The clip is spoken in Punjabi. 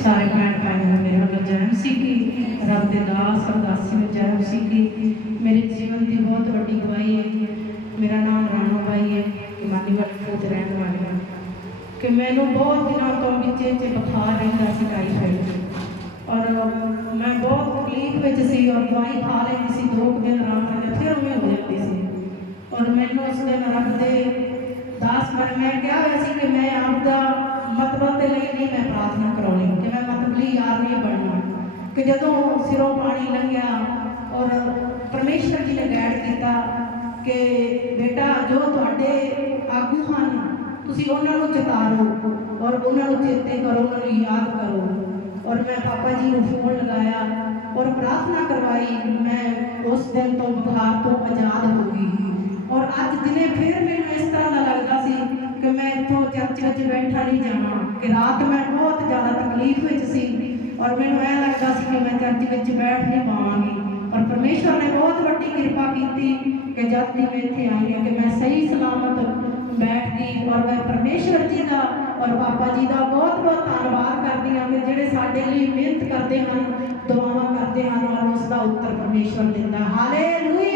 ਸਾਰੇ ਭੈਣ ਭਾਈਆਂ ਨੂੰ ਮੇਰੇ ਵੱਲੋਂ ਜੈ ਮਸੀਹ ਕੀ ਰੱਬ ਦੇ ਦਾਸ ਅਰਦਾਸੀ ਨੂੰ ਜੈ ਮਸੀਹ ਕੀ ਮੇਰੇ ਜੀਵਨ ਦੀ ਬਹੁਤ ਵੱਡੀ ਗਵਾਹੀ ਹੈ ਮੇਰਾ ਨਾਮ ਰਾਣੋ ਬਾਈ ਹੈ ਮਾਨੀਵਾਲ ਕੋਚ ਰਹਿਣ ਵਾਲੀ ਹਾਂ ਕਿ ਮੈਨੂੰ ਬਹੁਤ ਦਿਨਾਂ ਤੋਂ ਵਿੱਚੇ ਚ ਬੁਖਾਰ ਰਹਿੰਦਾ ਸੀ ਟਾਈਫਾਈਡ ਔਰ ਮੈਂ ਬਹੁਤ ਤਕਲੀਫ ਵਿੱਚ ਸੀ ਔਰ ਦਵਾਈ ਖਾ ਲੈਂਦੀ ਸੀ ਦੋ ਕੁ ਦਿਨ ਆਰਾਮ ਨਾਲ ਫਿਰ ਉਵੇਂ ਹੋ ਜਾਂਦੀ ਸੀ ਔਰ ਮੈਨੂੰ ਉਸ ਦਿਨ ਰੱਬ ਦੇ ਦਾਸ ਬਣ ਮੈਂ ਕਿਹਾ ਹੋਇਆ ਸੀ ਕਿ ਮੈਂ ਆਪ ਦਾ ਮਤਲਬ ਦੇ ਲਈ ਨਹੀਂ ਮੈਂ ਪ੍ਰਾਰਥਨਾ ਕਰਾਉਣੀ ਕਿ ਮੈਂ ਮਤਲਬੀ ਯਾਰ ਨਹੀਂ ਬਣਨਾ ਕਿ ਜਦੋਂ ਸਿਰੋਂ ਪਾਣੀ ਲੰਘਿਆ ਔਰ ਪਰਮੇਸ਼ਰ ਜੀ ਨੇ ਗਾਈਡ ਕੀਤਾ ਕਿ ਬੇਟਾ, ਜੋ ਤੁਹਾਡੇ ਆਗੂ ਹਨ, ਤੁਸੀਂ ਉਹਨਾਂ ਨੂੰ ਚਿਤਾਰੋ ਔਰ ਉਹਨਾਂ ਨੂੰ ਚੇਤੇ ਕਰੋ, ਉਹਨਾਂ ਨੂੰ ਯਾਦ ਕਰੋ। ਔਰ ਮੈਂ ਪਾਪਾ ਜੀ ਨੂੰ ਫੋਨ ਲਗਾਇਆ ਔਰ ਪ੍ਰਾਰਥਨਾ ਕਰਵਾਈ, ਮੈਂ ਉਸ ਦਿਨ ਤੋਂ ਬੁਖਾਰ ਤੋਂ ਆਜ਼ਾਦ ਹੋ ਗਈ। ਔਰ ਅੱਜ ਦਿਨੇ ਫਿਰ ਮੈਨੂੰ ਇਸ ਤਰ੍ਹਾਂ ਦਾ ਲੱਗਦਾ ਸੀ ਕਿ ਮੈਂ ਇੱਥੋਂ ਚਰਚ ਵਿੱਚ ਬੈਠਾ ਨਹੀਂ ਜਾਵਾਂ, ਕਿ ਰਾਤ ਮੈਂ ਬਹੁਤ ਜ਼ਿਆਦਾ ਤਕਲੀਫ ਵਿੱਚ ਸੀ। ਔਰ ਮੈਨੂੰ ਐ ਲੱਗਦਾ ਮੈਂ ਚਰਚ ਵਿੱਚ ਬੈਠ ਨਹੀਂ ਪਾਵਾਂਗੀ ਔਰ ਪਰਮੇਸ਼ਵਰ ਨੇ ਬਹੁਤ ਵੱਡੀ ਕਿਰਪਾ ਕੀਤੀ ਕਿ ਜਦ ਦੀ ਮੈਂ ਇੱਥੇ ਆਈ ਹਾਂ ਕਿ ਮੈਂ ਸਹੀ ਸਲਾਮਤ ਬੈਠ ਗਈ ਔਰ ਮੈਂ ਪਰਮੇਸ਼ਵਰ ਜੀ ਦਾ ਔਰ ਬਾਬਾ ਜੀ ਦਾ ਬਹੁਤ ਬਹੁਤ ਧੰਨਵਾਦ ਕਰਦੀ ਹਾਂ ਕਿ ਜਿਹੜੇ ਸਾਡੇ ਲਈ ਮਿਹਨਤ ਕਰਦੇ ਹਨ, ਦੁਆਵਾਂ ਕਰਦੇ ਹਨ ਔਰ ਉਸ ਦਾ ਉੱਤਰ ਪਰਮੇਸ਼ਵਰ ਦਿੰਦਾ। ਹਾਲੇਲੂਇਆ